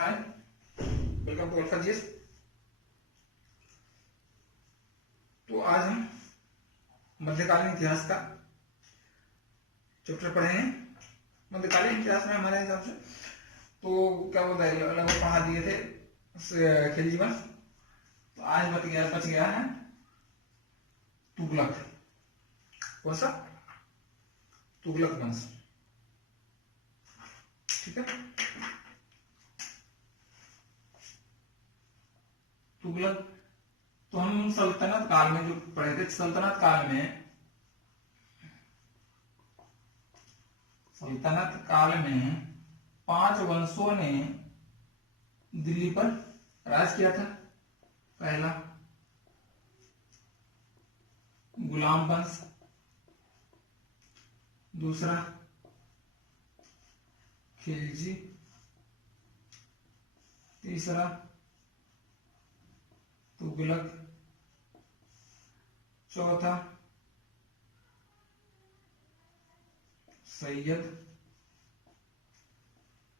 Hi, welcome to alpha GS. तो आज हम मध्यकालीन इतिहास का चैप्टर पढ़ेंगे। मध्यकालीन इतिहास में हमारे हिसाब से तो क्या बोलता है, लगभग पढ़ा दिए थे खिलजी वंश। तो आज बच गया है तुगलक। कौन सा? तुगलक वंश। ठीक है। तुगलक तो हम सल्तनत काल में जो पढ़े थे, सल्तनत काल में 5 वंशों ने दिल्ली पर राज किया था। पहला गुलाम वंश, दूसरा खिलजी, तीसरा तुगलक, चौथा सैयद,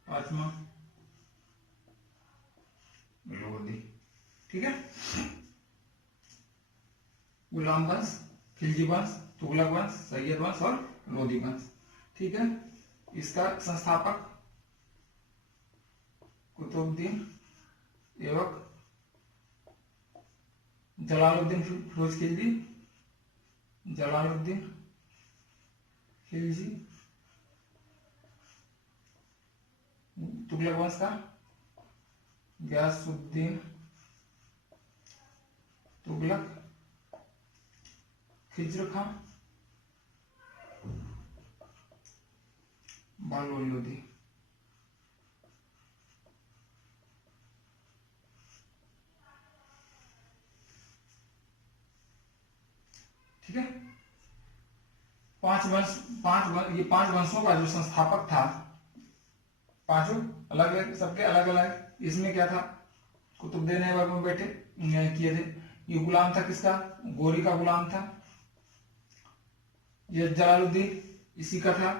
पांचवा लोधी। ठीक है। गुलाम वंश, खिलजी वंश, तुगलक वंश, सैयद वंश और लोधी वंश। ठीक है। इसका संस्थापक कुतुबुद्दीन ऐबक जलालुद्दीन फिरोज खिलजी, जलालुद्दीन खिलजी। तुगलक वंश का गयासुद्दीन तुगलक, खिज्र खां, बालोल लोधी। ठीक है। ये 5 वंशों का जो संस्थापक था, पांचों अलग अलग, सबके अलग अलग। इसमें क्या था, कुतुबुद्दीन ऐबक में बैठे किए थे। ये गुलाम था किसका? गोरी का गुलाम था। ये जलालुद्दीन इसी का था।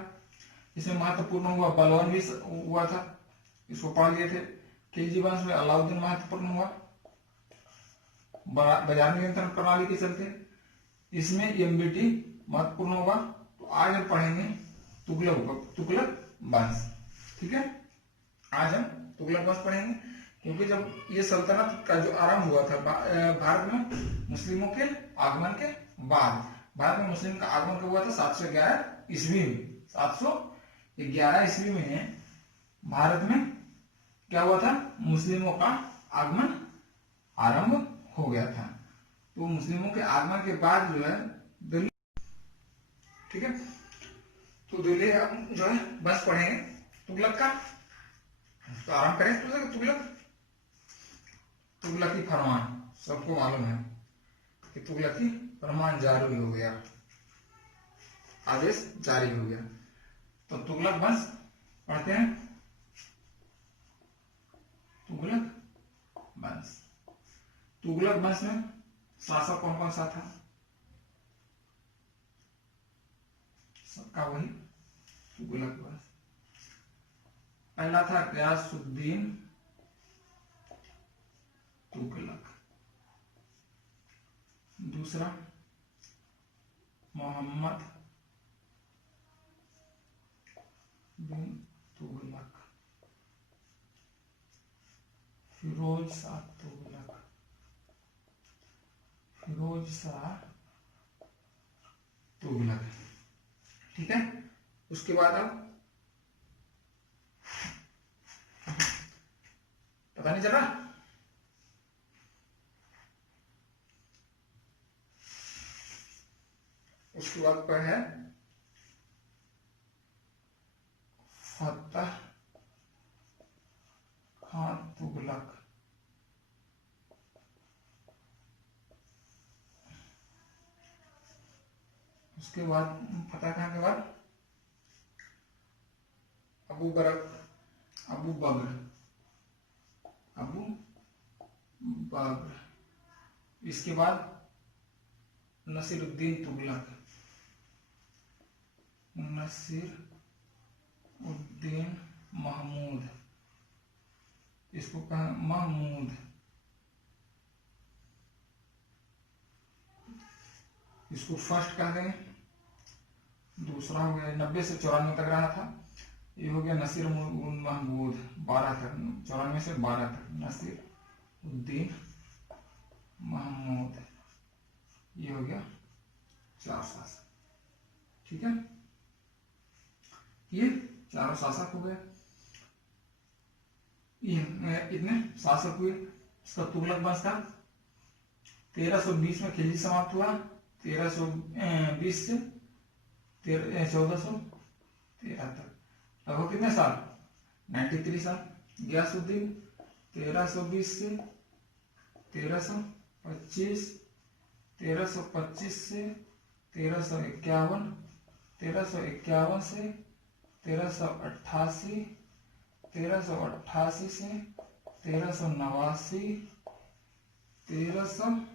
इसमें महत्वपूर्ण हुआ बलवान भी हुआ था, इसको पढ़ लिए थे। खिलजी वंश में अलाउद्दीन महत्वपूर्ण हुआ बाजार नियंत्रण प्रणाली के चलते। इसमें एमबीटी महत्वपूर्ण होगा। तो आज हम पढ़ेंगे तुगलक वंश। ठीक है। आज हम तुगलक वंश पढ़ेंगे, क्योंकि जब ये सल्तनत का जो आरंभ हुआ था भारत में मुस्लिमों के आगमन के बाद, भारत में मुस्लिम का आगमन कब हुआ था? 711 ईस्वी में। 711 ईस्वी में भारत में क्या हुआ था? मुस्लिमों का आगमन आरंभ हो गया था। तो मुस्लिमों के आगमन के बाद जो है दिल्ली, ठीक है, तो दिल्ली जो है बस पढ़ेंगे तुगलक का। तो आरंभ करें तुगलकी फरमान। सबको मालूम है कि तुगलकी फरमान जारी हो गया, आदेश जारी हो गया। तो तुगलक वंश पढ़ते हैं। तुगलक वंश में शासक कौन कौन सा था? सबका वही तुगलक वंश। पहला था गयासुद्दीन तुगलक, दूसरा मोहम्मद बिन तुगलक, फिरोज शाह तुगलक, ठीक है। उसके बाद अब पता नहीं चला। उसके बाद पर है फतेह खां तुगलक, उसके बाद फतेह खां के बाद अबू बकर, इसके बाद नसीरुद्दीन तुगलक, महमूद, इसको कहा महमूद, इसको फर्स्ट कह देंगे। दूसरा हो गया 90 से 94 तक रहा था, ये हो गया नसीर महमूद 12 तक, 94 से 12 तक नसीर उद्दीन महमूद, ये हो गया 4 शासक। ठीक है, ये चारों शासक हो गए, ये इतने शासक हुए। इसका तुगलक वंश का 1320 में खिलजी समाप्त हुआ, 1320 से 1413 तक, लगभग कितने साल, 93 साल। गयासुद्दीन 1320 से 1325, 1325 से 1351, 1351 से 1388, 1388 से 1389, 1390,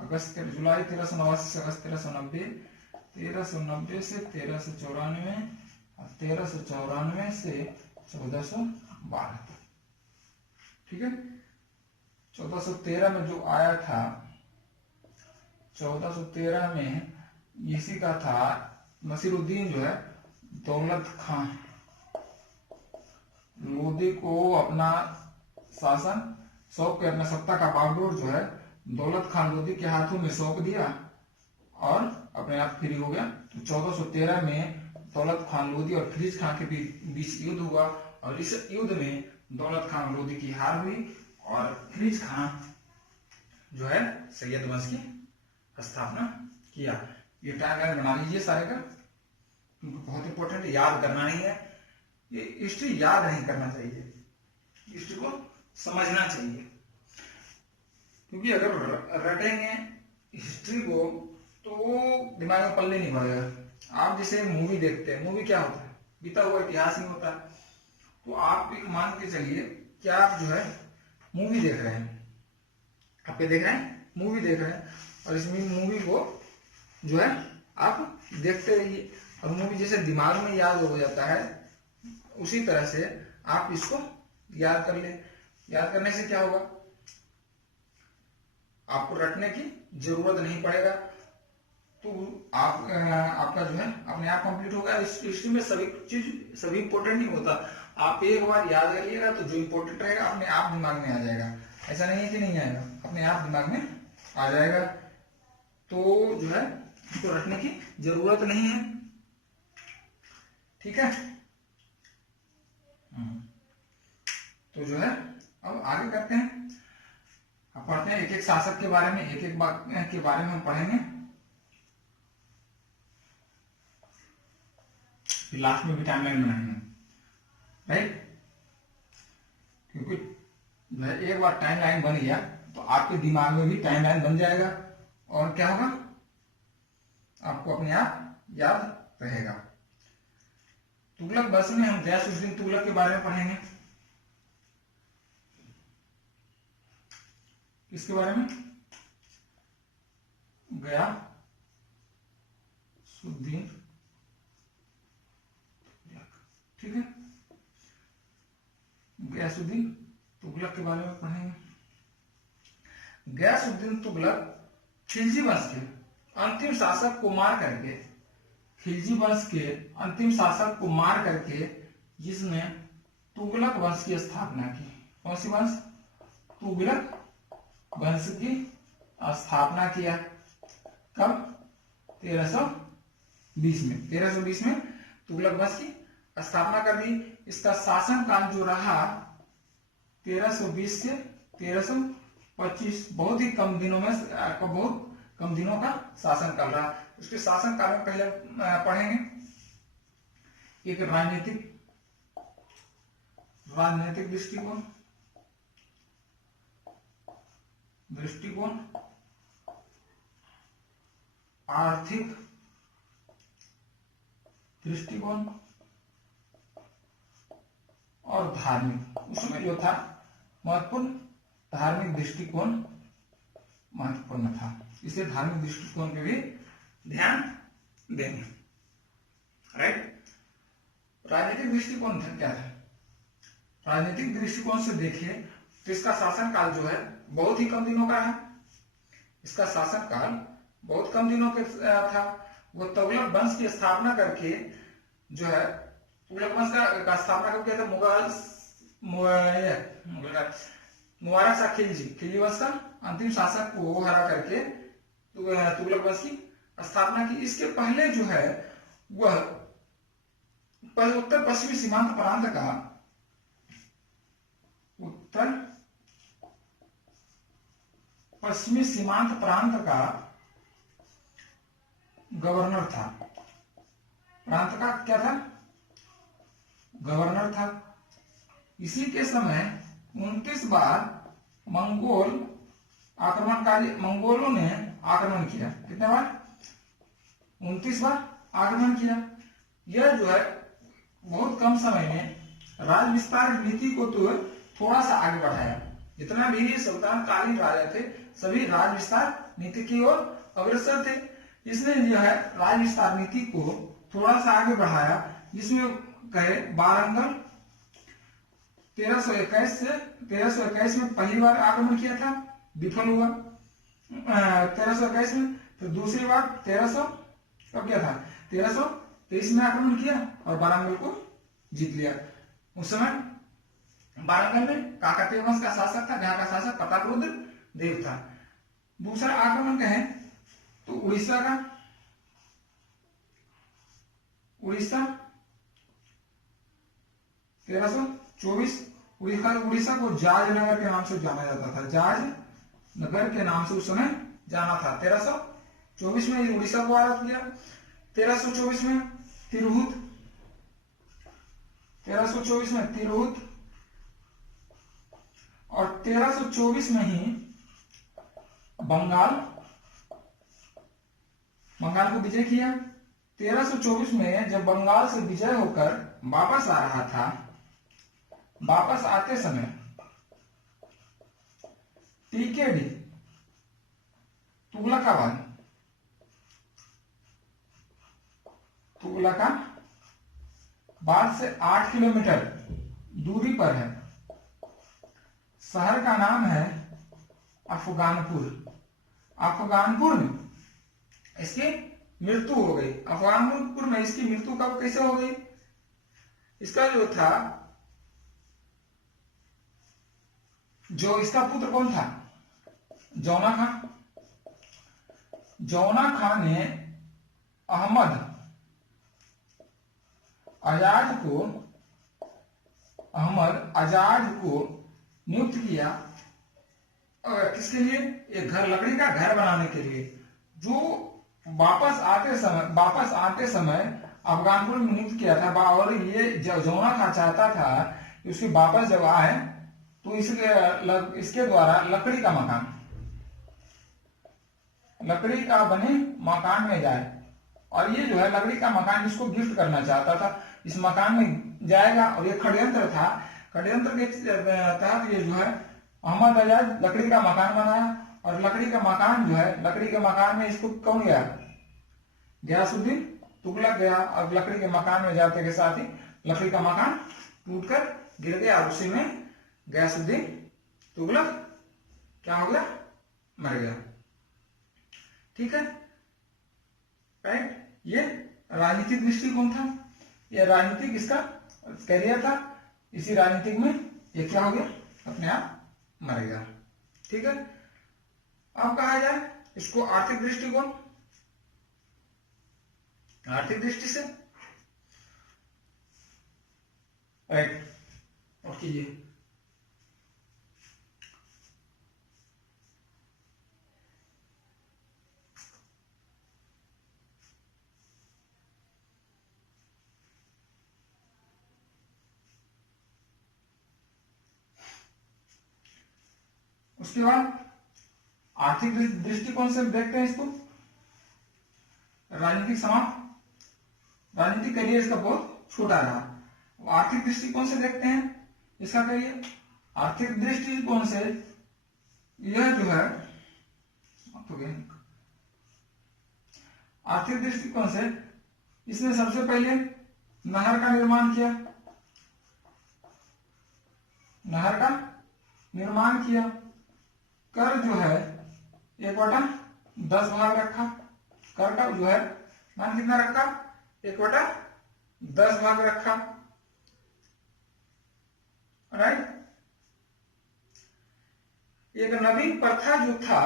अगस्त जुलाई 1389 से अगस्त 1390, 1390 से 1394 और 1394 से 1412 तक। ठीक है, 1413 में जो आया था, 1413 में इसी का था नसीरुद्दीन जो है दौलत खां लोदी को अपना शासन सौंप के, अपना सत्ता का बागडोर जो है दौलत खान लोदी के हाथों में सौंप दिया और अपने आप फ्री हो गया। तो 1413 में दौलत खान लोदी और खिलजी खां के बीच युद्ध हुआ और इस युद्ध में दौलत खान लोदी की हार हुई और खिलजी खां जो है सैयद वंश की स्थापना किया। ये टाइमलाइन बना लीजिए सारे का, क्योंकि बहुत इंपॉर्टेंट, याद करना नहीं है, ये हिस्ट्री याद नहीं करना चाहिए, हिस्ट्री को समझना चाहिए, क्योंकि अगर रटेंगे हिस्ट्री को तो दिमाग में पल्ले नहीं भरेगा। आप जैसे मूवी देखते हैं, मूवी क्या होता है, बीता हुआ इतिहास नहीं होता। तो आप एक मान के चलिए कि आप जो है मूवी देख रहे हैं, आप क्या देख रहे हैं, मूवी देख रहे हैं, और इस मूवी को जो है आप देखते रहिए और मूवी जैसे दिमाग में याद हो जाता है, उसी तरह से आप इसको याद कर ले। याद करने से क्या होगा, आपको रटने की जरूरत नहीं पड़ेगा, तो आप आपका जो है अपने आप कंप्लीट होगा। इस हिस्ट्री में सभी चीज सभी इंपॉर्टेंट नहीं होता, आप एक बार याद करिएगा तो जो इंपॉर्टेंट रहेगा अपने आप दिमाग में आ जाएगा। ऐसा नहीं है कि नहीं आएगा, अपने आप दिमाग में आ जाएगा। तो जो है इसको रटने की जरूरत नहीं है। ठीक है, तो जो है अब आगे करते हैं, अब पढ़ते हैं एक एक शासक के बारे में, एक एक बात के बारे में हम पढ़ेंगे, फिर लास्ट में भी टाइमलाइन बनाएंगे, राइट। क्योंकि एक बार टाइमलाइन बन गया तो आपके दिमाग में भी टाइमलाइन बन जाएगा और क्या होगा, आपको अपने आप याद रहेगा। तुगलक वंश में हम गयासुद्दीन तुगलक के बारे में पढ़ेंगे। किसके बारे में, गयासुद्दीन, ठीक है, गयासुद्दीन तुगलक के बारे में पढ़ेंगे। गयासुद्दीन तुगलक खिलजी वंश के अंतिम शासक को मार करके, खिलजी वंश के अंतिम शासक को मार करके जिसने तुगलक वंश की स्थापना की। कौन सी वंश, तुगलक वंश की स्थापना किया। कब, 1320 में, 1320 में तुगलक वंश की स्थापना कर दी। इसका शासन काल जो रहा 1320 से 1325, बहुत ही कम दिनों में, बहुत कम दिनों का शासन काल रहा। उसके शासन काल में पहले पढ़ेंगे एक राजनीतिक दृष्टिकोण, आर्थिक दृष्टिकोण और धार्मिक। उसमें जो था महत्वपूर्ण, धार्मिक दृष्टिकोण महत्वपूर्ण था, इसलिए धार्मिक दृष्टिकोण पे भी ध्यान देंगे, राइट। राजनीतिक दृष्टिकोण था क्या था? राजनीतिक दृष्टिकोण से देखिए तो इसका शासनकाल जो है बहुत ही कम दिनों का है। इसका शासनकाल बहुत कम दिनों के था। वो तुगलक वंश की स्थापना करके जो है, तुगलक वंश का स्थापना कब किया था? मुबारक शाह खिलजी वंश का अंतिम शासक को हरा करके तुगलक वंश की स्थापना की। इसके पहले जो है वह उत्तर पश्चिमी सीमांत प्रांत का उत्तर पश्चिमी सीमांत प्रांत का गवर्नर था। प्रांत का क्या था? गवर्नर था। इसी के समय 29 बार मंगोलों ने आक्रमण किया। कितने बार? 29 बार आक्रमण किया। यह जो है बहुत कम समय में राज विस्तार नीति को तो थोड़ा सा आगे बढ़ाया। जितना भी सुल्तान कालीन राजा थे सभी राज विस्तार नीति की ओर अग्रसर थे। इसने जो है राज विस्तार नीति को थोड़ा सा आगे बढ़ाया, जिसमें कहे वारंगल 1321 में पहली बार आक्रमण किया था, विफल हुआ 1321 में। तो दूसरी बार 1300 कब किया था? 1323 में आक्रमण किया और वारंगल को जीत लिया। उस समय वारंगल में काकतीय वंश का शासक था, जहां का शासक प्रतापरुद्र देव था। दूसरा आक्रमण कहें तो उड़ीसा 1324। उड़ीसा को जाज नगर के नाम से जाना जाता था। जाज नगर के नाम से उस समय जाना था। 1324 में उड़ीसा को आजाद किया। 1324 में तिरहुत, 1324 में तिरहुत और 1324 में ही बंगाल को विजय किया। 1324 में जब बंगाल से विजय होकर वापस आ रहा था, वापस आते समय टीकेडी तुगलकाबाद से 8 किलोमीटर दूरी पर है। शहर का नाम है अफगानपुर में इसकी मृत्यु हो गई। अफगानपुर में इसकी मृत्यु कब कैसे हो गई? इसका जो था, जो इसका पुत्र कौन था? जौना खान ने अहमद आजाद को नियुक्त किया किसके लिए? एक लकड़ी का घर बनाने के लिए। जो वापस आते समय अफगानपुर में नियुक्त किया था। और ये जौना खान चाहता था कि उसकी वापस जब आए तो इसके द्वारा लकड़ी का बने मकान में जाए। और ये जो है लकड़ी का मकान इसको गिफ्ट करना चाहता था। इस मकान में जाएगा और ये षड्यंत्र था। षड्यंत्र के तहत ये जो है अहमद आजाद लकड़ी का मकान बनाया। और लकड़ी का मकान में इसको कौन गया? गयासुद्दीन तुगलक गया। और लकड़ी के मकान में जाते के साथ ही लकड़ी का मकान टूटकर गिर गया और उसी में गयासुद्दीन तुगलक क्या हो गया? मर गया। ठीक है, राइट। ये राजनीतिक दृष्टिकोण था, ये राजनीतिक इसका कैरियर था। इसी राजनीतिक में ये क्या हो गया? अपने आप मर गया। ठीक है, अब कहा जाए इसको आर्थिक दृष्टिकोण। आर्थिक दृष्टि से राइट और कीजिए। उसके बाद आर्थिक दृष्टिकोण से देखते हैं इसको। राजनीतिक करियर इसका बहुत छोटा रहा। आर्थिक दृष्टिकोण से देखते हैं इसका करियर। आर्थिक दृष्टिकोण से यह जो है आर्थिक दृष्टिकोण से इसने सबसे पहले नहर का निर्माण किया, नहर का निर्माण किया। कर जो है 1/10 भाग रखा, कर का जो है मान कितना रखा, 1/10 भाग रखा, राइट। एक नवीन प्रथा जो था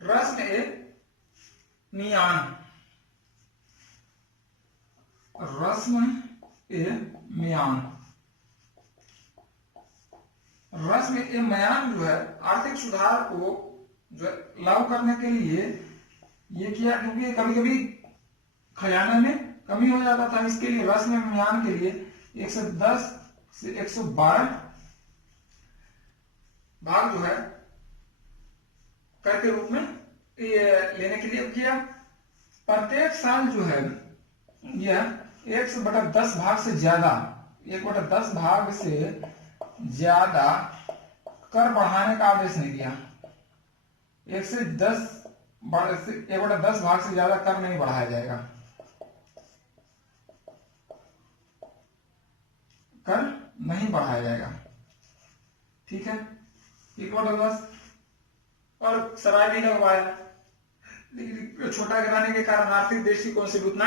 रस्म ए मियान, रस्म ए मियान, रस्म ए मियान जो है आर्थिक सुधार को जो लागू करने के लिए ये किया, क्योंकि कभी कभी खजाने में कमी हो जाता था। इसके लिए रस्म ए मियान के लिए 110 से 112 भाग जो है कर के रूप में ये लेने के लिए किया। प्रत्येक साल जो है यह 1/10 भाग से ज्यादा, 1/10 भाग से ज्यादा कर बढ़ाने का आदेश नहीं दिया। 1/10 भाग से ज्यादा कर नहीं बढ़ाया जाएगा, कर नहीं बढ़ाया जाएगा, ठीक है। 1/10 और सराय भी लगवाया, लेकिन छोटा गिराने के कारण आर्थिक दृष्टिकोण से उतना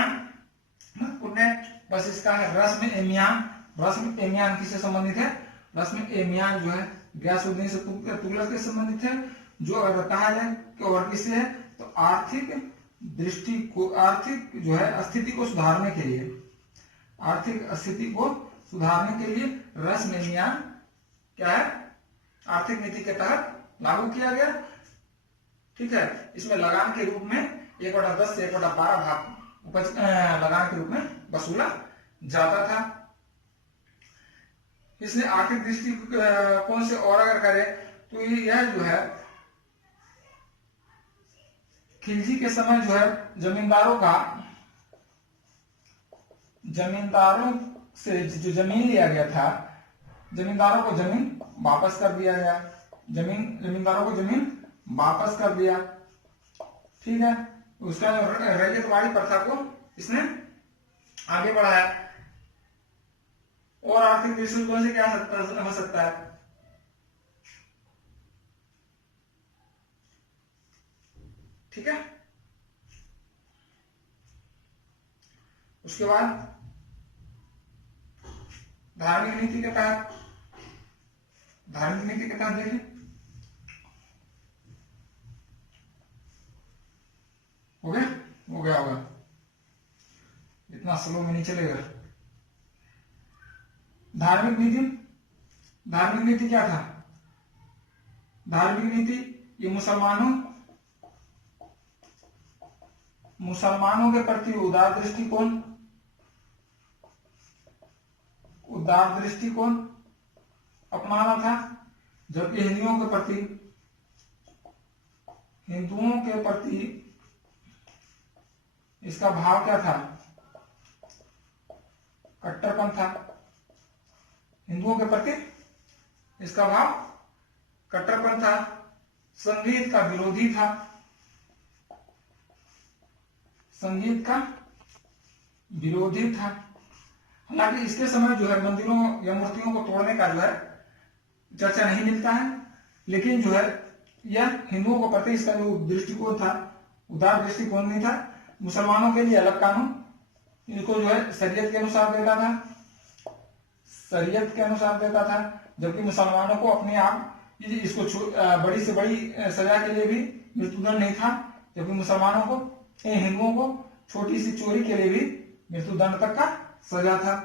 महत्वपूर्ण है। बस इसका है रस्म ए मियान। रस्म ए मियान किससे संबंधित है, रस्म ए मियान जो है गयासुद्दीन से तुगलक से संबंधित है। जो अगर कहा जाए कि और किससे है तो आर्थिक दृष्टि को, आर्थिक जो है स्थिति को सुधारने के लिए, आर्थिक स्थिति को सुधारने के लिए रस्म ए मियान क्या है, आर्थिक नीति के तहत लागू किया गया, ठीक है। इसमें लगान के रूप में 1/10 से 1/12 भाग उपज लगान के रूप में वसूला जाता था। इसलिए आर्थिक दृष्टिकोण से और अगर करें तो यह जो है खिलजी के समय जो है जमींदारों से जो जमीन लिया गया था, जमींदारों को जमीन वापस कर दिया गया, जमींदारों को जमीन वापस कर दिया, ठीक है। उसका रैयतवाड़ी प्रथा को इसने आगे बढ़ाया। और आर्थिक दृष्टिकोण से क्या हो सकता है, ठीक है। उसके बाद धार्मिक नीति के तहत, धार्मिक नीति के तहत देखिए हो गया, हो गया होगा, इतना स्लो में नहीं चलेगा। धार्मिक नीति, धार्मिक नीति क्या था, धार्मिक नीति ये मुसलमानों के प्रति उदार दृष्टिकोण अपनाना था, जबकि हिंदुओं के प्रति इसका भाव क्या था, कट्टरपन था। हिंदुओं के प्रति इसका भाव कट्टरपन था। संगीत का विरोधी था, संगीत का विरोधी था। हालांकि इसके समय जो है मंदिरों या मूर्तियों को तोड़ने का जो है चर्चा नहीं मिलता है, लेकिन जो है यह हिंदुओं को प्रति इसका जो दृष्टिकोण था उदार दृष्टिकोण नहीं था। मुसलमानों के लिए अलग कानून इनको जो है शरीयत के अनुसार देता था, शरीयत के अनुसार देता था, जबकि मुसलमानों को अपने आप इसको बड़ी से बड़ी सजा के लिए भी मृत्युदंड नहीं था, जबकि मुसलमानों को, हिंदुओं को छोटी सी चोरी के लिए भी मृत्युदंड तक का सजा था।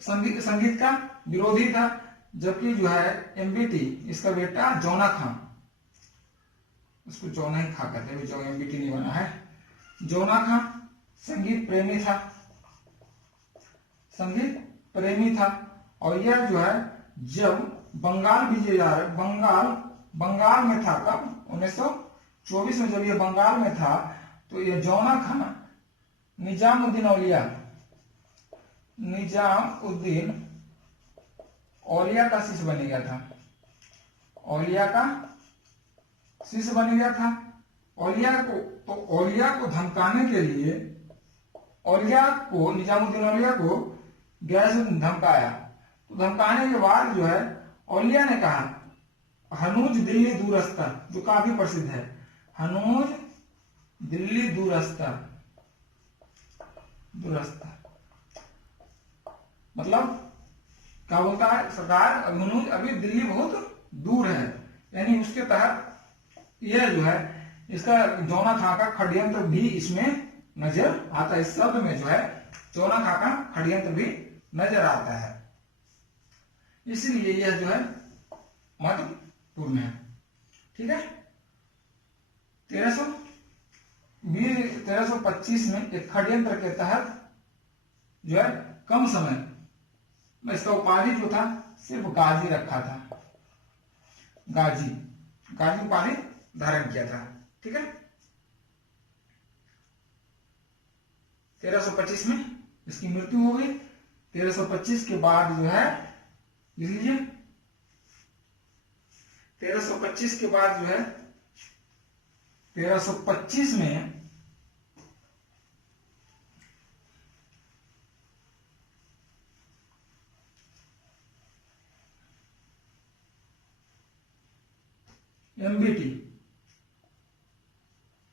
संगीत का विरोधी था, जबकि जो है एमबीटी इसका बेटा जौना खां, उसको जौना ही खां कहते हैं, जो एमबीटी नहीं बना है, जौना खां संगीत प्रेमी था, संगीत प्रेमी था। और यह जो है जब बंगाल बंगाल में था, कब 1924 में जब ये बंगाल में था, तो ये जौना खां निजामुद्दीन औलिया का शिष्य बन गया था, औलिया का शिष्य बन गया था। औलिया को धमकाने के लिए औलिया को, निजामुद्दीन औलिया को गयासुद्दीन धमकाया। तो धमकाने के बाद जो है औलिया ने कहा हनूज दिल्ली दूरस्ता, जो काफी प्रसिद्ध है, हनूज दिल्ली दूरस्ता, दूरस्ता मतलब क्या बोलता है सरकार, हनूज अभी दिल्ली बहुत दूर है, यानी उसके तहत यह जो है इसका जौना खां का षड्यंत्र भी इसमें नजर आता है। इस शब्द में जो है जौना खां का षड्यंत्र भी नजर आता है, इसलिए यह जो है महत्वपूर्ण है। ठीक है, 1325 में एक षड्यंत्र के तहत जो है कम समय में इसका उपाधि जो था सिर्फ गाजी रखा था, गाजी, गाजी उपाधि धारण किया था। ठीक है, 1325 में इसकी मृत्यु हो गई। 1325 के बाद जो है लिख लीजिए, 1325 के बाद जो है 1325 में एमबीटी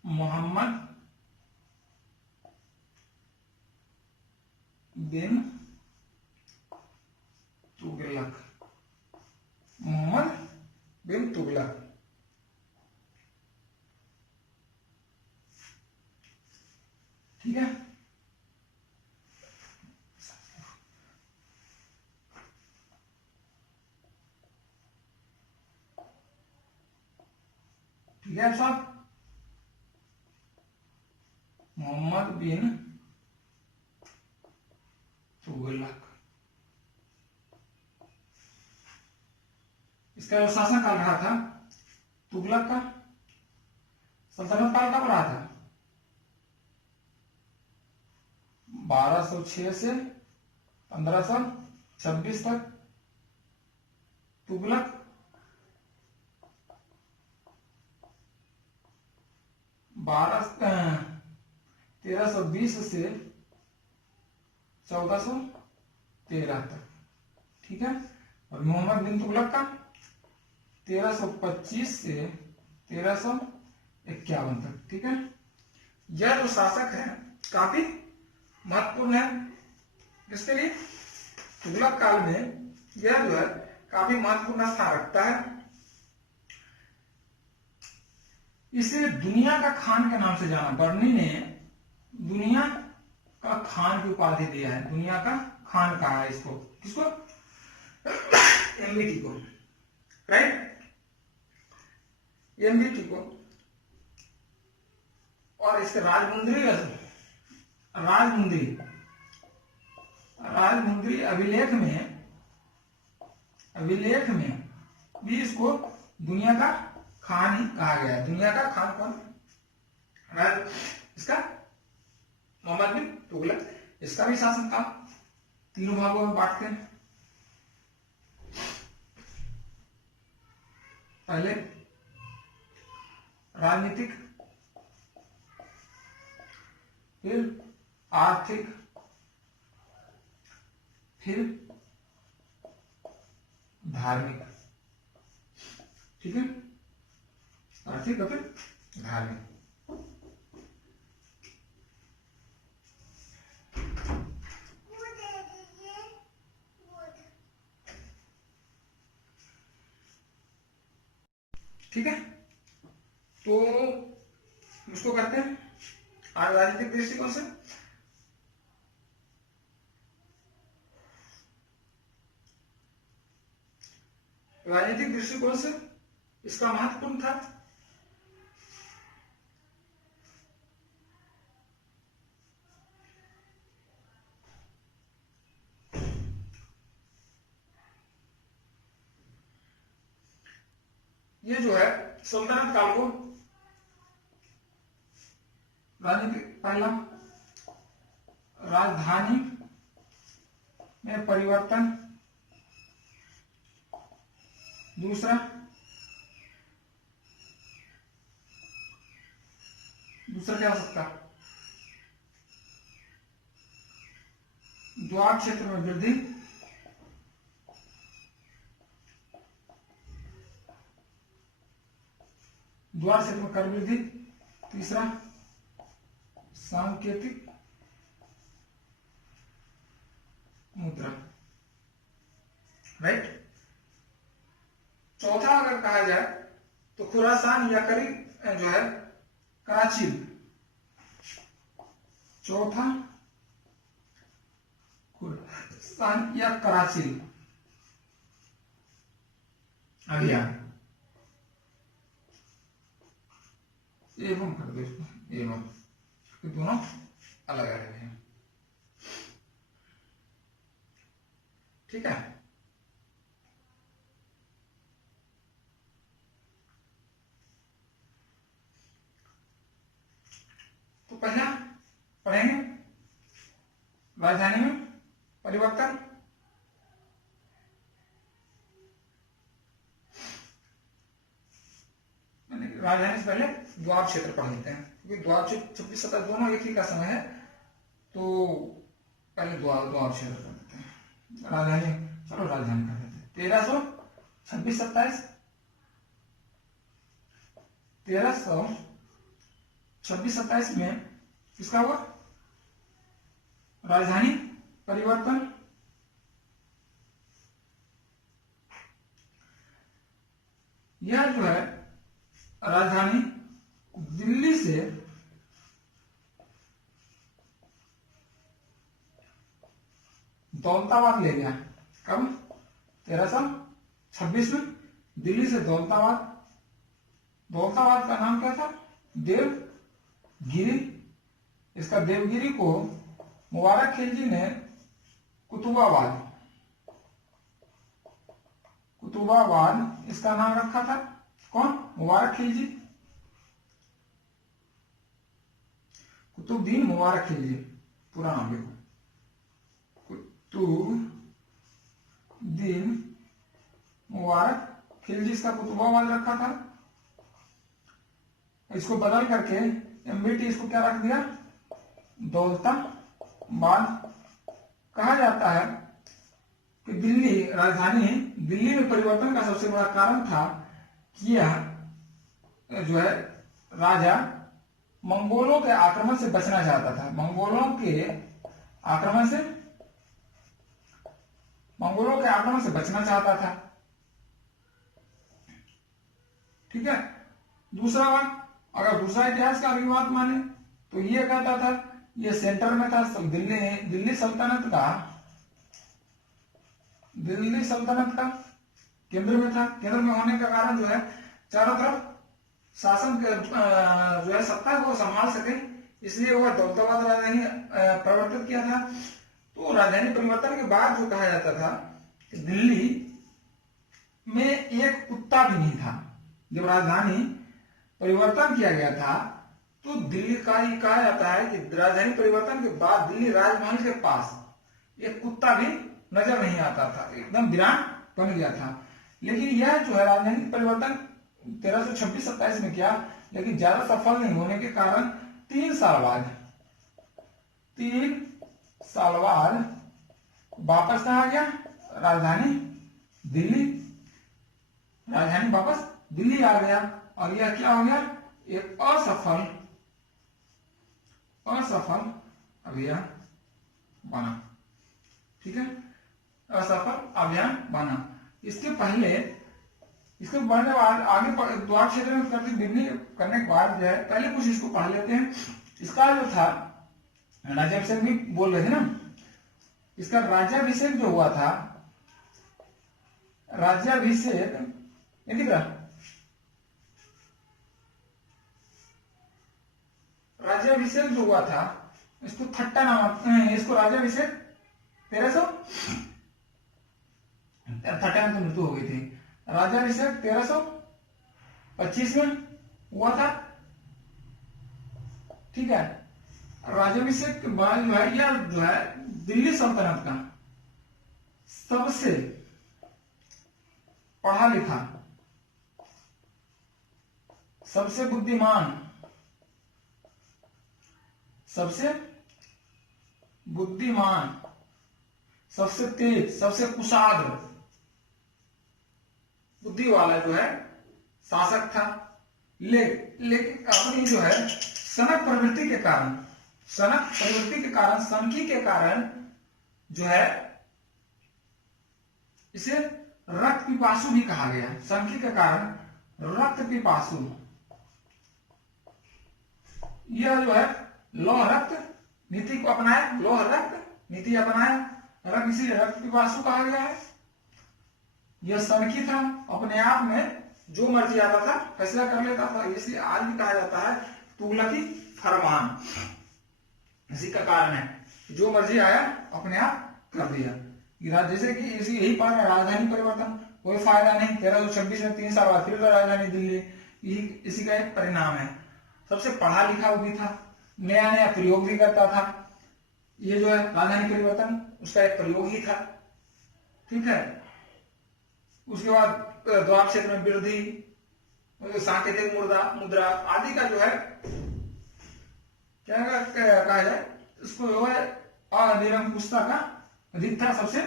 मोहम्मद बिन तुगलक, मोहम्मद बिन तुगलक, ठीक है। ठीक है साहब, मोहम्मद बिन तुगलक, इसका जो शासन काल रहा था तुगलक का सल्तनत काल कब रहा था? 1206 से 1526 तक तुगलक, 1320 से 1413 तक। ठीक है, और मोहम्मद बिन तुगलक का 1325 से 1351 तक। ठीक है, यह जो शासक है काफी महत्वपूर्ण है। इसके लिए तुगलक काल में यह जो है काफी महत्वपूर्ण स्थान रखता है। इसे दुनिया का खान के नाम से जाना, बर्नी ने दुनिया का खान की उपाधि दिया है, दुनिया का खान कहा है इसको, किसको? एमबीटी को, राइट, एमबीटी को। और इसके राजमुंद्री अभिलेख में भी इसको दुनिया का खान ही कहा गया है। दुनिया का खान कौन? इसका मोहम्मद बिन तुगलक। इसका भी शासन काल तीनों भागों में बांटते हैं। पहले राजनीतिक, फिर आर्थिक, फिर धार्मिक। ठीक है, आर्थिक और फिर धार्मिक। ठीक है, तो इसको करते हैं आज राजनीतिक दृष्टिकोण से। राजनीतिक दृष्टिकोण से इसका महत्वपूर्ण था। ये जो है सल्तनत काल को राजनीतिक, पहला राजधानी में परिवर्तन, दूसरा क्या हो सकता? द्वार क्षेत्र में वृद्धि, द्वार क्षेत्र में कर वृद्धि। तीसरा सांकेतिक मुद्रा, राइट। चौथा अगर कहा जाए तो खुरासान या करी जो है कराचील। चौथा खुरासान या कराचील अभियान। एवं कर दो इसको, एवं, दोनों अलग अलग हैं, ठीक है। तो पहला पढ़ेंगे राजधानी में परिवर्तन। राजधानी से पहले द्वार क्षेत्र पढ़ लेते हैं, क्योंकि द्वार क्षेत्र 26-27 दोनों एक ही का समय है, तो पहले द्वार क्षेत्र कर देते हैं। राजधानी, चलो राजधानी कर देते हैं। 1326-27 1326-27 में किसका हुआ? राजधानी परिवर्तन। यह जो है राजधानी दिल्ली से दौलताबाद ले गया। कब? 1326 में दिल्ली से दौलताबाद। दौलताबाद का नाम क्या था? देवगिरी। इसका देवगिरी को मुबारक खिलजी ने कुतुबाबाद इसका नाम रखा था। कौन? मुबारक खिलजी, कुतुबुद्दीन मुबारक खिलजी, पूरा नाम देखो, कुतुबुद्दीन मुबारक खिलजी, इसका कुतुबाबाद रखा था। इसको बदल करके एमबीटी इसको क्या रख दिया? दौलताबाद। कहा जाता है कि दिल्ली, राजधानी दिल्ली में परिवर्तन का सबसे बड़ा कारण था कि यह जो है राजा मंगोलों के आक्रमण से बचना चाहता था। मंगोलों के आक्रमण से बचना चाहता था, ठीक है। दूसरा बात, अगर दूसरा इतिहास का अभी बात माने तो ये कहता था ये सेंटर में था, दिल्ली सल्तनत का केंद्र में था। केंद्र में होने का कारण जो है चारों तरफ शासन जो है सत्ता को संभाल सके, इसलिए वह दौलताबाद राजधानी परिवर्तित किया था। तो राजधानी परिवर्तन के बाद जो कहा जाता था कि दिल्ली में एक कुत्ता भी नहीं था। जब राजधानी परिवर्तन किया गया था तो दिल्ली का ही कहा जाता है कि राजधानी परिवर्तन के बाद दिल्ली राजमहल के पास एक कुत्ता भी नजर नहीं आता था, एकदम वीरान बन गया था। लेकिन यह जो है राजधानी परिवर्तन 1326-27 में किया, लेकिन ज्यादा सफल नहीं होने के कारण 3 साल बाद वापस कहा गया? राजधानी वापस दिल्ली आ गया। और यह क्या हो गया? एक असफल अभियान बना, ठीक है। असफल अभियान बना। इसके बढ़ने बाद आगे द्वार क्षेत्र में करने के बाद जो है, पहले कुछ इसको पढ़ लेते हैं। इसका जो था राज्याभिषेक भी बोल रहे थे ना, इसका राज्याभिषेक जो हुआ था, राज्याभिषेक ये दिख रहा, राज्याभिषेक जो हुआ था इसको थट्टा नाम, इसको राज्याभिषेक 1358 में मृत्यु हो गई थी। राज्याभिषेक 1325 में हुआ था, ठीक है। राज्याभिषेक के बाद जो है यह जो है दिल्ली सल्तनत का सबसे पढ़ा लिखा, सबसे बुद्धिमान सबसे तेज, सबसे कुशाग्र बुद्धि वाला जो है शासक था। लेकिन अपनी जो है सनक प्रवृत्ति के कारण, सनक प्रवृत्ति के कारण, सनकी के कारण जो है इसे रक्त पिपासु भी कहा गया। सनकी के कारण रक्त पिपासु, यह जो है लौह रक्त नीति को अपनाया, लौह रक्त नीति अपनाया, इसीलिए रक्त पिपासु कहा गया है। यह सनकी था, अपने आप में जो मर्जी आता था फैसला कर लेता था, इसलिए आज भी कहा जाता है तुगलकी फरमान। इसी का कारण है जो मर्जी आया अपने आप कर दिया। जैसे कि इसी यही पर राजधानी परिवर्तन, कोई फायदा नहीं, 1326 में 3 साल बाद फिर राजधानी दिल्ली, इसी का एक परिणाम है। सबसे पढ़ा लिखा भी था, नया नया प्रयोग भी करता था। ये जो है राजधानी परिवर्तन उसका एक प्रयोग ही था, ठीक है। उसके बाद द्वार क्षेत्र में वृद्धि, सांकेतिक मुद्रा आदि का जो है क्या कहा जाए, इसको जो है अनिरंकुशता का अधिक था सबसे,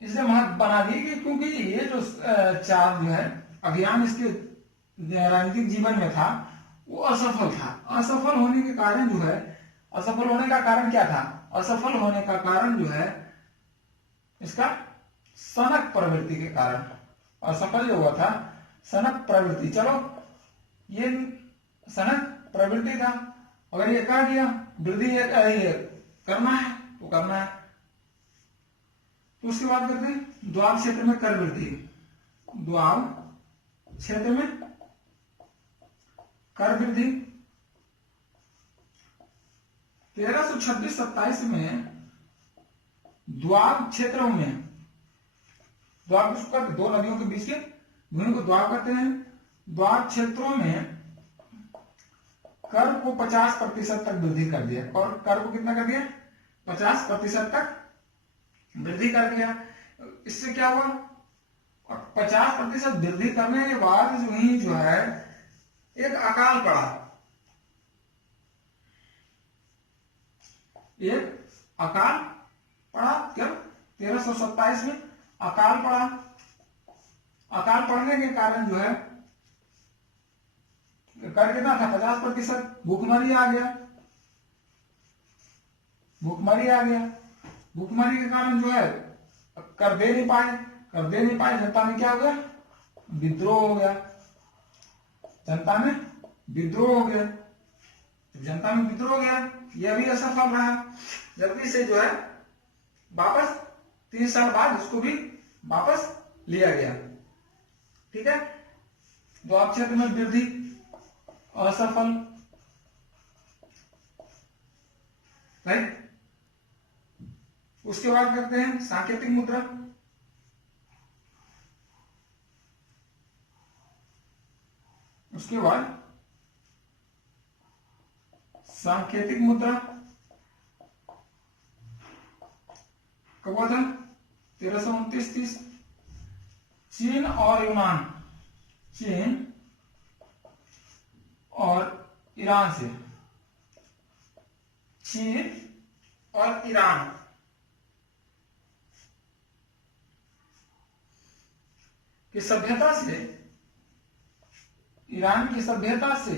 इसलिए महत्व बना दी कि क्योंकि ये जो 4 जो है अभियान इसके राजनीतिक जीवन में था वो असफल था। असफल होने के कारण जो है, असफल होने का कारण क्या था? असफल होने का कारण जो है इसका सनक प्रवृत्ति के कारण असफल जो हुआ था, सनक प्रवृत्ति। चलो ये सनक प्रवृत्ति था, अगर ये कह दिया वृद्धि करना है तो करना है। तो उसके बाद करते हैं द्वार क्षेत्र में कर वृद्धि। द्वार क्षेत्र में कर वृद्धि 1326-27 में द्वार क्षेत्रों में, द्वार किसको कहते हैं? 2 नदियों के बीच के भूमि को द्वार कहते हैं। द्वार क्षेत्रों में कर को 50% तक वृद्धि कर दिया। और कर को कितना कर दिया? 50% तक वृद्धि कर दिया। इससे क्या हुआ? 50% वृद्धि करने के बाद जो है एक अकाल पड़ा, एक अकाल पड़ा। क्या? 1327 में अकाल पड़ा। अकाल पड़ने के कारण जो है कर कितना था? 50%। भूखमरी आ गया, भूखमरी आ गया। भूखमरी के कारण जो है कर दे नहीं पाए, कर दे नहीं पाए। जनता में क्या हो गया? विद्रोह हो गया। जनता में विद्रोह हो गया। जनता में विद्रोह हो गया, यह भी असफल रहा। जल्दी से जो है वापस 3 साल बाद उसको भी वापस लिया गया, ठीक है। द्वार क्षेत्र में वृद्धि असफल, राइट। उसके बाद करते हैं सांकेतिक मुद्रा। उसके बाद सांकेतिक मुद्रा कब हुआ था? 1329-30। चीन और यूनान, चीन और ईरान से, चीन और ईरान की सभ्यता से, ईरान की सभ्यता से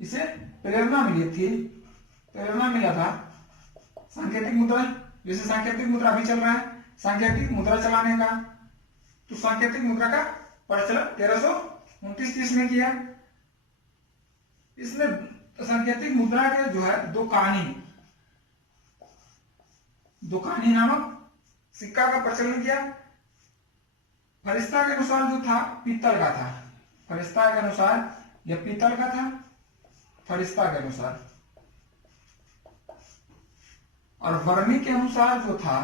इसे प्रेरणा मिली थी, प्रेरणा मिला था सांकेतिक मुद्रा। जैसे सांकेतिक मुद्रा भी चल रहा है, सांकेतिक मुद्रा चलाने का। तो सांकेतिक मुद्रा का प्रचलन 1329-30 में किया। इसने सांकेतिक मुद्रा के जो है दुकानी नामक सिक्का का प्रचलन किया। फरिश्ता के अनुसार जो था पीतल का था, फरिश्ता के अनुसार यह पीतल का था, फरिश्ता के अनुसार। और वर्णी के अनुसार जो था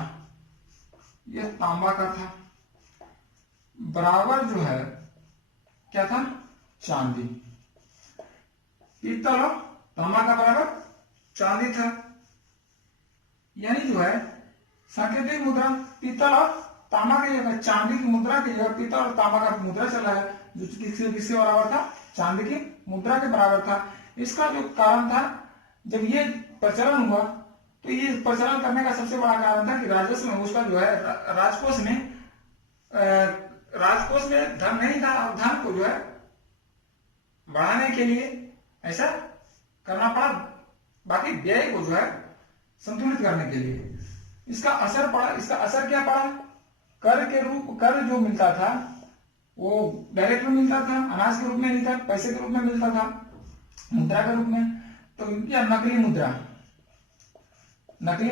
यह तांबा का था। बराबर जो है क्या था? चांदी। पीतल और तांबा का बराबर चांदी था। यानी जो है सांकेतिक मुद्रा पीतल और तांबा की जगह, चांदी की मुद्रा की जगह पीतल और तांबा का मुद्रा चला है, जो किसके बराबर था? चांदी की मुद्रा के बराबर था। इसका जो कारण था जब ये प्रचलन हुआ तो ये प्रचलन करने का सबसे बड़ा कारण था कि राजस्व में उसका जो है राजकोष में धन नहीं था, और धन को जो है बढ़ाने के लिए ऐसा करना पड़ा, बाकी व्यय को जो है संतुलित करने के लिए। इसका असर क्या पड़ा? कर जो मिलता था वो डायरेक्ट में मिलता था, अनाज के रूप में नहीं था, पैसे के रूप में मिलता था, मुद्रा के रूप में। तो क्या नकली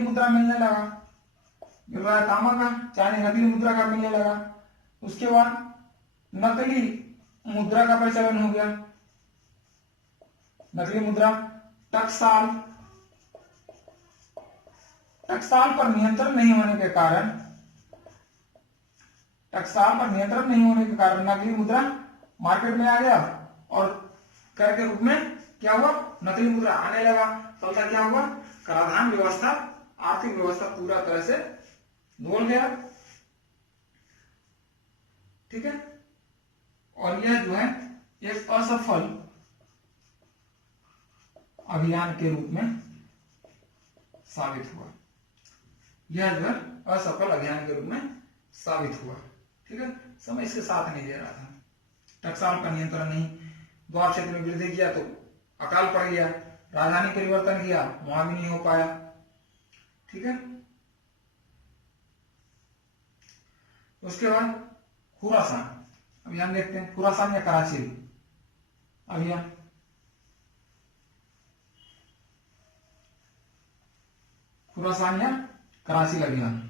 मुद्रा मिलने लगा, मिल रहा है तांबा का, चाहे नकली मुद्रा का मिलने लगा। उसके बाद नकली मुद्रा का प्रचलन हो गया। नकली मुद्रा, टकसाल पर नियंत्रण नहीं होने के कारण नकली मुद्रा मार्केट में आ गया, और कर के रूप में क्या हुआ? नकली मुद्रा आने लगा। फलतः क्या हुआ? कराधान व्यवस्था, आर्थिक व्यवस्था पूरा तरह से डोल गया। ठीक है, और यह जो है एक असफल अभियान के रूप में साबित हुआ। यह जो है असफल अभियान के रूप में साबित हुआ। ठीक है, समय इसके साथ नहीं दे रहा था। टकसाल का नियंत्रण नहीं, द्वार क्षेत्र में वृद्धि किया तो अकाल पड़ गया, राजधानी परिवर्तन किया, वहां भी नहीं हो पाया। ठीक है, उसके बाद खुरासान अभियान देखते हैं। खुरासान या कराची अभियान, खुरासान या कराची अभियान।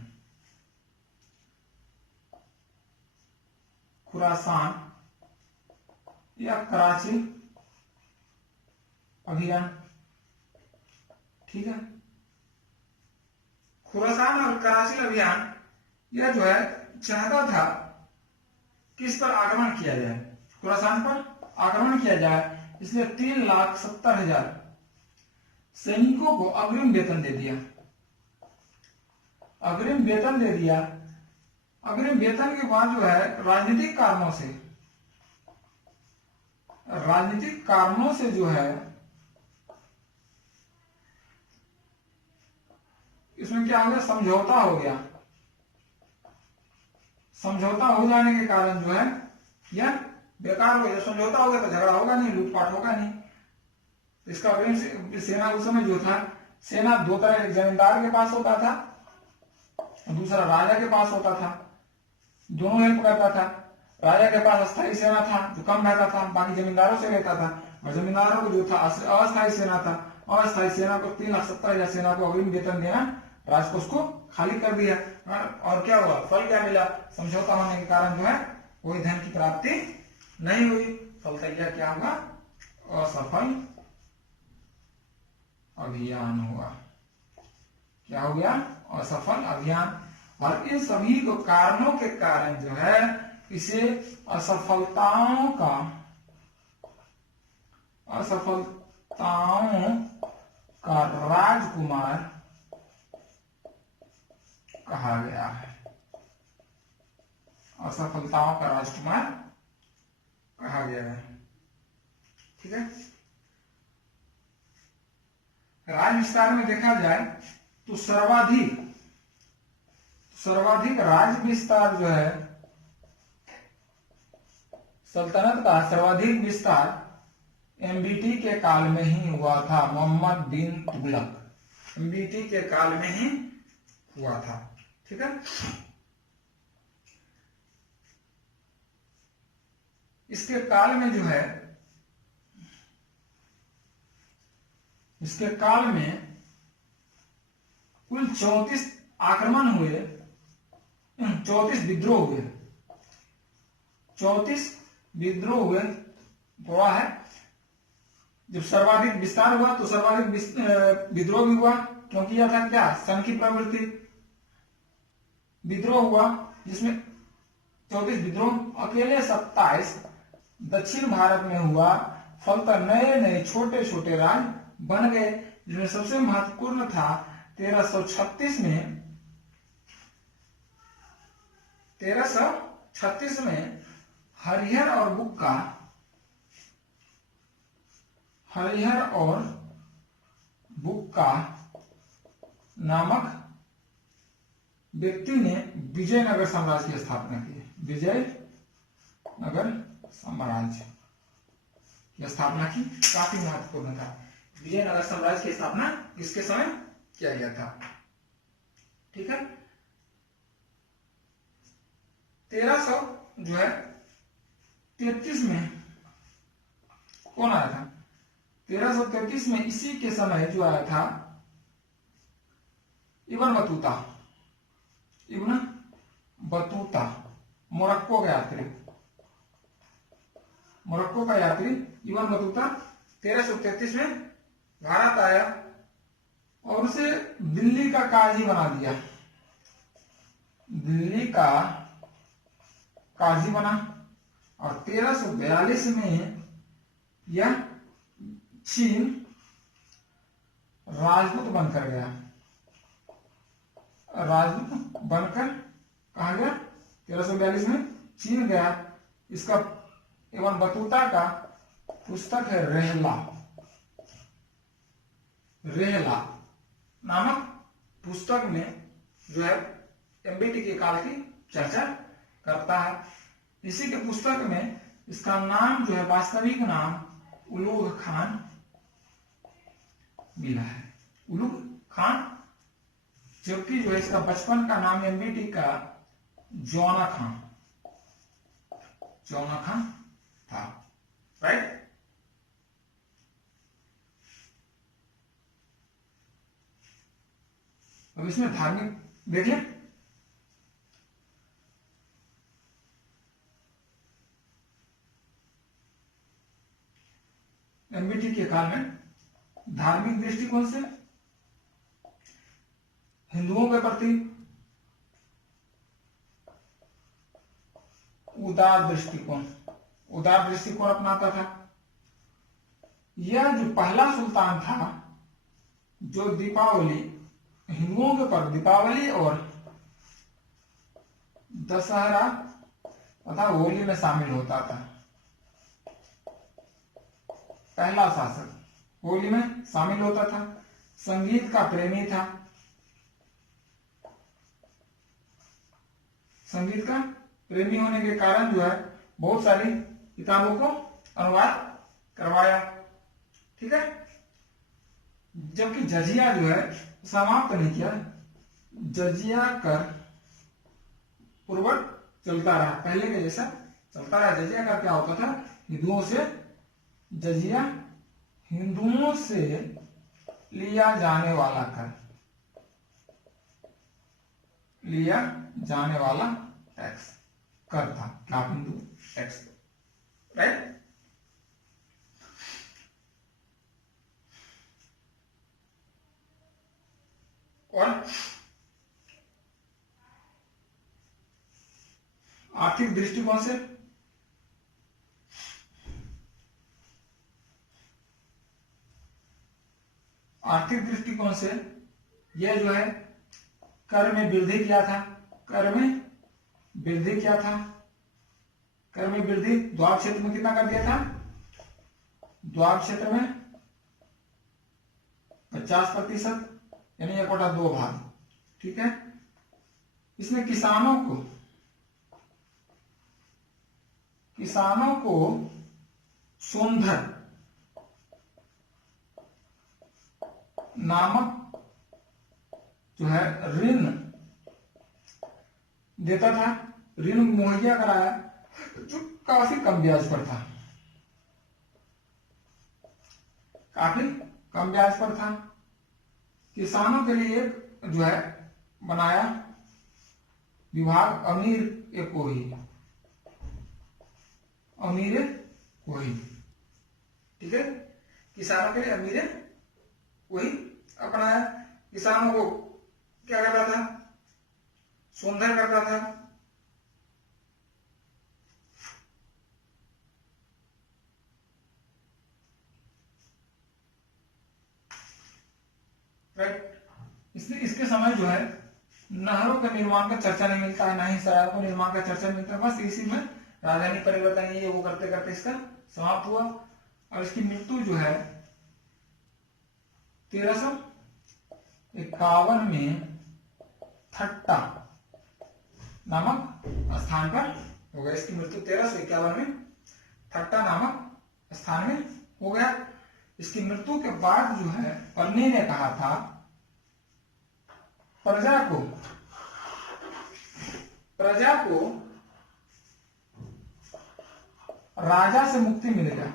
खुरासान या कराची अभियान। ठीक है, खुरासान और कराची अभियान यह जो है चाहता था कि इस पर आक्रमण किया जाए, खुरासान पर आक्रमण किया जाए, इसलिए 3,70,000 सैनिकों को अग्रिम वेतन दे दिया। अग्रिम वेतन के बाद जो है राजनीतिक कारणों से जो है इसमें क्या हो गया? समझौता हो गया। समझौता हो जाने के कारण जो है यह बेकार हो गया। समझौता हो गया तो झगड़ा होगा नहीं, लूटपाट होगा नहीं। इसका अग्रिम सेना उस समय जो था, सेना दो तरह, एक जमींदार के पास होता था, दूसरा राजा के पास होता था। दोनों हेल्प करता था। राजा के पास अस्थायी सेना था जो कम रहता था, बाकी जमींदारों से रहता था, और जमींदारों को जो था अस्थायी सेना था। अस्थायी सेना को 3,70,000 सेना को अग्रिम वेतन देना, राजकोष को खाली कर दिया। और क्या हुआ? फल क्या मिला? समझौता होने के कारण जो है कोई धन की प्राप्ति नहीं हुई। फलतः क्या हुआ? असफल अभियान हुआ। क्या हो गया? असफल अभियान। और इन सभी को कारणों के कारण जो है इसे असफलताओं का राजकुमार कहा गया है। असफलताओं का राजकुमार कहा गया है। ठीक है, राज विस्तार में देखा जाए तो सर्वाधिक राज विस्तार जो है, सल्तनत का सर्वाधिक विस्तार एमबीटी के काल में ही हुआ था। मोहम्मद बिन तुगलक एमबीटी के काल में ही हुआ था। ठीक है, इसके काल में जो है, इसके काल में कुल 34 आक्रमण हुए, 34 विद्रोह हुए। 34 विद्रोह हुए हुआ है। जब सर्वाधिक विस्तार हुआ तो सर्वाधिक विद्रोह भी हुआ, क्योंकि यह था क्या? सन की प्रवृत्ति। विद्रोह हुआ जिसमें 34 विद्रोह, अकेले 27 दक्षिण भारत में हुआ। फलतः नए नए छोटे छोटे राज्य बन गए, जिसमें सबसे महत्वपूर्ण था 1336 में हरिहर और बुक्का नामक व्यक्ति ने विजयनगर साम्राज्य की स्थापना की। विजयनगर साम्राज्य की स्थापना की, काफी महत्वपूर्ण था। विजयनगर साम्राज्य की स्थापना किसके समय किया गया था? ठीक है। 1333 में कौन आया था? 1333 में इसी के समय जो आया था Ibn Battuta. Ibn Battuta Morocco का यात्री, मोरक्को का यात्री इब्न बतूता 1333 में भारत आया और उसे दिल्ली का काजी बना दिया। दिल्ली का काजी बना और 1342 में यह चीन राजदूत बनकर गया। राजदूत बनकर कहा गया 1342 में चीन गया। इसका इब्न बतूता का पुस्तक है रेहला। रेहला नामक पुस्तक में जो है एमबीटी के काल की चर्चा करता है। इसी के पुस्तक में इसका नाम जो है वास्तविक नाम उलूग खान मिला है। उलूग खान, जबकि जो है इसका बचपन का नाम एमबीटी का जौना खान, जौना खान था। राइट। अब इसमें धार्मिक देखिए, एमबीटी के काल में धार्मिक दृष्टिकोण से हिंदुओं के प्रति उदार दृष्टिकोण अपनाता था। यह जो पहला सुल्तान था जो दीपावली, हिंदुओं के पर्व दीपावली और दशहरा तथा होली में शामिल होता था। पहला शासक होली में शामिल होता था। संगीत का प्रेमी था। संगीत का प्रेमी होने के कारण जो है बहुत सारी किताबों को अनुवाद करवाया। ठीक है। जबकि जजिया जो है समाप्त नहीं किया। जजिया कर पूर्वक चलता रहा, पहले के जैसा चलता रहा। जजिया कर क्या होता था? जजिया हिंदुओं से लिया जाने वाला कर, लिया जाने वाला टैक्स कर था। क्या हिंदू टैक्स? राइट। और आर्थिक दृष्टिकोण से यह जो है कर में वृद्धि किया था। कर में वृद्धि द्वार क्षेत्र में कितना कर दिया था? द्वार क्षेत्र में 50%, यानी 1/2 भाग। ठीक है। इसमें किसानों को सोंधर नामक जो है ऋण देता था, ऋण मुहैया कराया, जो काफी कम ब्याज पर था। काफी कम ब्याज पर था। किसानों के लिए एक जो है बनाया विभाग अमीर कोही। ठीक है। किसानों के लिए अमीर कोही अपनाया। किसानों को क्या करता था? सुंदर करता था। राइट। इसके समय जो है नहरों के निर्माण का चर्चा नहीं मिलता है, ना ही सड़कों के निर्माण का चर्चा मिलता है। बस इसी में राजधानी परिवर्तन ये वो करते करते इसका समाप्त हुआ और इसकी मृत्यु जो है 1351 में थट्टा नामक स्थान पर हो गया। इसकी मृत्यु 1351 में थट्टा नामक स्थान में हो गया। इसकी मृत्यु के बाद जो है पन्नी ने कहा था प्रजा को राजा से मुक्ति मिलेगा,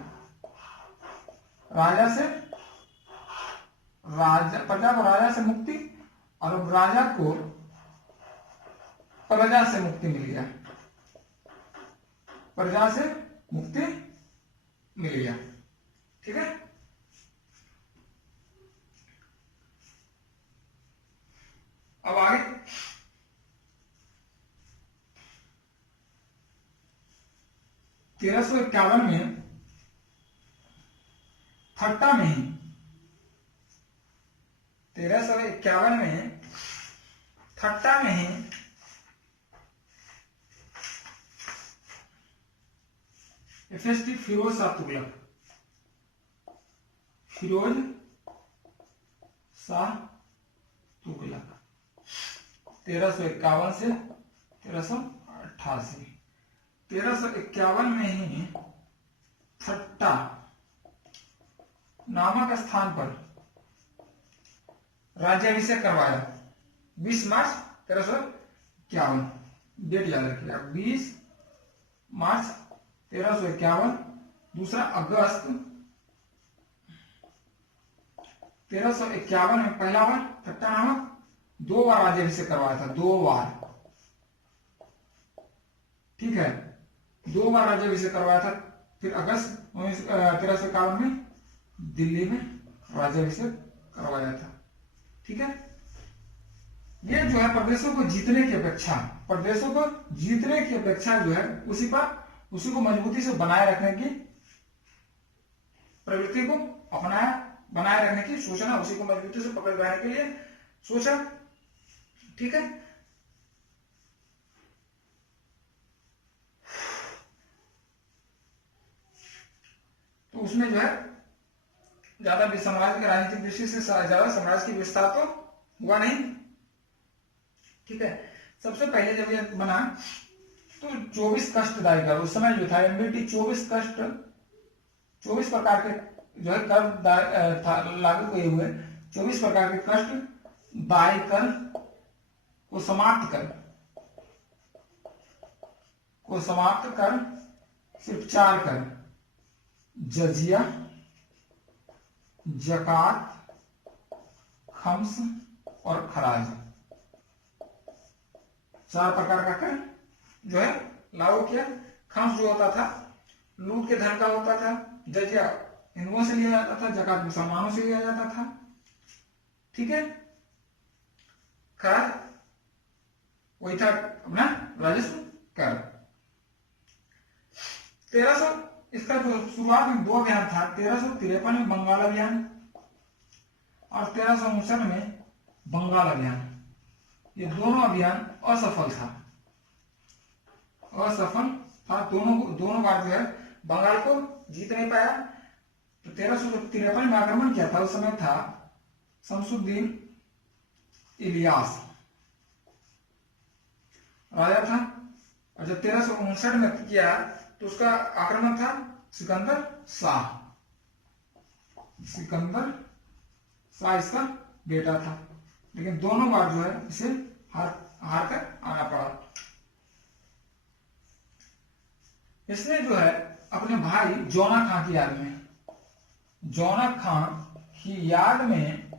प्रजा को राजा से मुक्ति, और राजा को प्रजा से मुक्ति मिल गया, प्रजा से मुक्ति मिल गया। ठीक है, अब आगे 1351 में थट्टा में ही 1351 में थट्टा में ही एफएसटी फिरोज शाह तुगलक, फिरोज शाह तुगलक 1351 से 1388। 1351 में ही थट्टा नामक स्थान पर राज्याभिषेक करवाया। 20 मार्च 1351 डेट याद रखिएगा, 20 मार्च 1351। 2 अगस्त 1351 में पहला बार थट्टा नामक 2 बार राज्याभिषेक करवाया था, 2 बार। ठीक है, 2 बार राज्याभिषेक करवाया था। फिर अगस्त 1351 में दिल्ली में राज्याभिषेक करवाया था। ठीक है, ये जो है प्रदेशों को जीतने की अपेक्षा जो है उसी को मजबूती से बनाए रखने की प्रवृत्ति को अपनाया, बनाए रखने की सोचना, उसी को मजबूती से पकड़ रखने के लिए सोचा। ठीक है, तो उसमें जो है ज्यादा भी समाज के राजनीतिक दृष्टि से ज्यादा समाज की विस्तार तो हुआ नहीं। ठीक है, सबसे पहले जब ये बना तो 24 कष्टदायी कर, उस समय जो था एमबीटी 24 प्रकार के जो है कर लागू किए हुए 24 प्रकार के कष्ट दायी कर को समाप्त कर सिर्फ 4 कर, जजिया, जकात, खम्स और खराज, 4 प्रकार का कर जो है लागू किया। खम्स जो होता था लूट के धन का होता था, जजिया हिंदुओं से लिया जाता था, जकात मुसलमानों से लिया जाता था। ठीक है, खराज वही था अपना राजस्व कर। 1300 इसका जो शुरुआत में 2 अभियान था, 1353 में बंगाल अभियान और 1359 में बंगाल अभियान। ये दोनों अभियान असफल था दोनों बार जो है बंगाल को जीत नहीं पाया। तो 1353 में आक्रमण किया था, उस समय था शमसुद्दीन इलियास राजा था, और जब 1359 में किया तो उसका आक्रमण था सिकंदर शाह इसका बेटा था। लेकिन दोनों बार जो है इसे हार कर आना पड़ा। इसने जो है अपने भाई जौना खां की याद में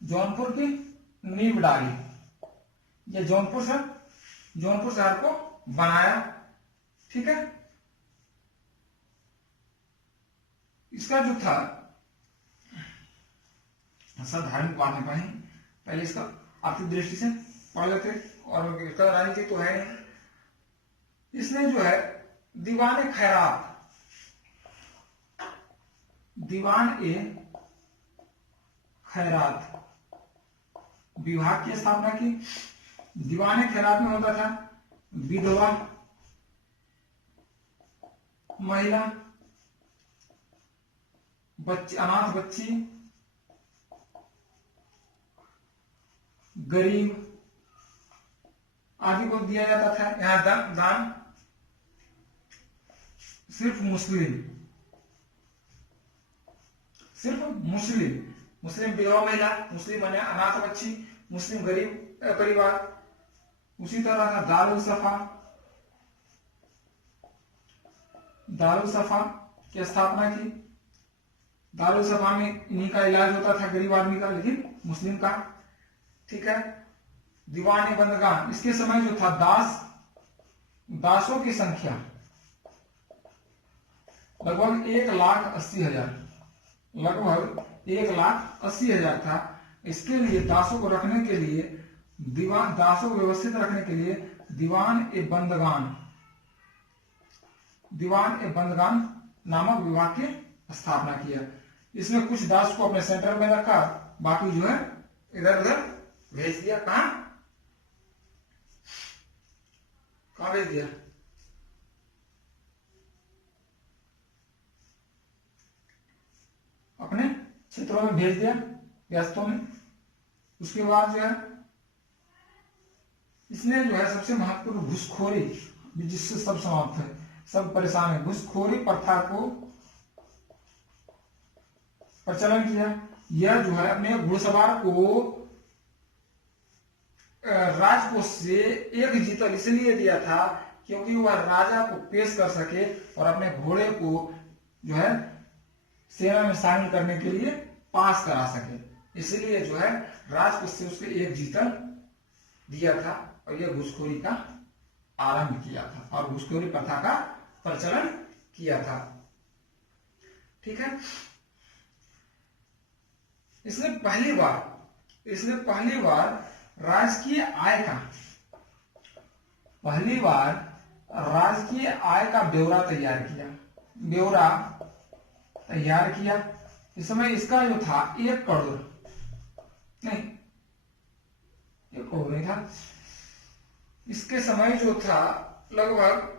जौनपुर की नींव डाली। ये जौनपुर शहर को बनाया। ठीक है, इसका जो था धार्मिक बात नहीं पढ़े, पहले इसका आर्थिक दृष्टि से पढ़ लेते, और इसका राजनीति तो है नहीं। इसने जो है दीवान ए खैरात विभाग की स्थापना की। दीवान ए खैरात में होता था विधवा महिला, बच्ची, अनाथ बच्ची, गरीब आदि को दिया जाता था। यहां दान सिर्फ मुस्लिम मुस्लिम विधवा महिला, मुस्लिम अनाथ बच्ची, मुस्लिम गरीब परिवार। उसी तरह था दारुल सफा की स्थापना की। दारुल सफा में इन्हीं का इलाज होता था, गरीब आदमी का, लेकिन मुस्लिम का। ठीक है। दीवाने बंदगान, इसके समय जो था दासों की संख्या लगभग 1,80,000, लगभग 1,80,000 था। इसके लिए दासों को रखने के लिए, दासों को व्यवस्थित रखने के लिए दीवान ए बंदगान नामक विभाग की स्थापना किया। इसमें कुछ दास को अपने सेंटर में रखा, बाकी जो है इधर उधर भेज दिया। कहां भेज दिया? अपने क्षेत्रों में भेज दिया, रियासतों में। उसके बाद जो है इसने जो है सबसे महत्वपूर्ण घुसखोरी, जिससे सब समाप्त है, सब परेशान है, घुसखोरी प्रथा को प्रचलन किया। यह जो है अपने घुड़सवार को राजकोष से एक जीतल इसलिए दिया था क्योंकि वह राजा को पेश कर सके और अपने घोड़े को जो है सेना में शामिल करने के लिए पास करा सके। इसलिए जो है राजकोष से उसके एक जीतल दिया था और यह घुसखोरी का आरंभ किया था और घुसखोरी प्रथा का प्रचलन किया था। ठीक है। इसने पहली बार राजकीय आय का ब्यौरा तैयार किया। इस समय इसका जो था 1 करोड़ नहीं था। इसके समय जो था लगभग